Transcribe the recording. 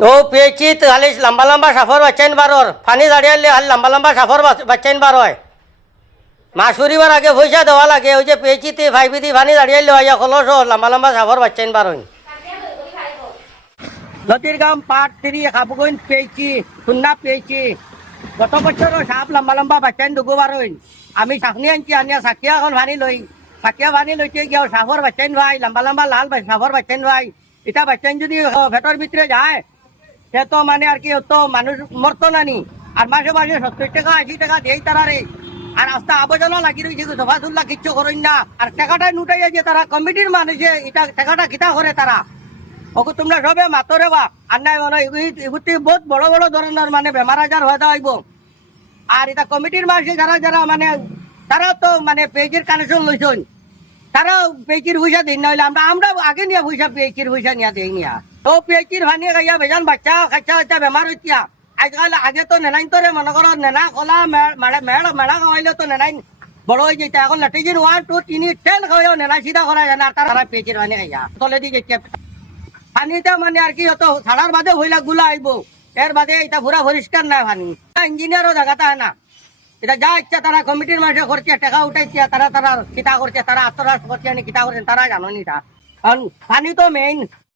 ও পেয়েছি খালি লম্বা লম্বা সাফর বাচ্চাইন বারোর ফানি দাঁড়িয়ে খালি লম্বা লম্বা সাফর বাচ্চাইন বার হয় মাছ ফুরিবার আগে পয়সা দেওয়া লাগে ওই যে পেয়েছি ভাইবি দি ফানি দাঁড়িয়ে লইয়া খলস লম্বা লম্বা সাফর বাচ্চাইন বার হয় নদীর গাম পাট তিরি খাবগইন পেয়েছি খুন্না পেয়েছি গত বছরও সাপ লম্বা লম্বা বাচ্চাইন দুগুবার হইন আমি চাকনি আনছি আনিয়া চাকিয়া এখন ভানি লই চাকিয়া ভানি লইতে গিয়ে সাফর বাচ্চাইন ভাই লম্বা লম্বা লাল সাফর বাচ্চাইন ভাই এটা বাচ্চাইন যদি ভেতর ভিতরে যায় সে তো মানে আর কি তো মানুষ মরতো নানি আর মাসে মাসে 70 টাকা 80 টাকা দিয়েই তারা রে আর রাস্তা আবর্জনা লাগি রয়েছে সফা তুল্লা কিচ্ছু করেন না আর টাকাটা নুটাইয়া যে তারা কমিটির মানুষে এটা টাকাটা কিতা করে তারা ওকে তোমরা সবে মাতরে বা আর নাই মানে এগুতি বহুত বড় বড় ধরনের মানে বেমার আজার হয়ে যাইব আর এটা কমিটির মানুষ যারা যারা মানে তারা তো মানে পেজের কানেকশন লইছেন তারা পেচির পয়সা দিন না হইলে আমরা আগে নিয়ে পয়সা পেচির পয়সা নিয়ে দেই নিয়া তো পেচির ভানিয়ে খাইয়া বেজান বাচ্চা খাচ্চা খাচ্চা বেমার হইতিয়া আজকাল আগে তো নেনাইন তোরে মনে করো নেনা কলা মেড়া খাওয়াইলে তো নেনাইন বড় হয়ে যেত এখন লেটিজিন 1 2 3 10 খাওয়াও নেনা সিধা করা যায় না তারা পেচির ভানিয়ে খাইয়া তলে দিয়ে যেতে পানিটা মানে আর কি হতো ছাড়ার বাদে হইলা গুলা আইব এর বাদে এটা পুরা পরিষ্কার নাই পানি ইঞ্জিনিয়ারও জায়গাটা হয় না এটা যা ইচ্ছা তারা কমিটির মানুষ করছে টাকা উঠাইছে তারা তারা কিতা করছে তারা আত্মরাজ করছে কিতা করছেন তারা জানো নি তা পানি তো মেইন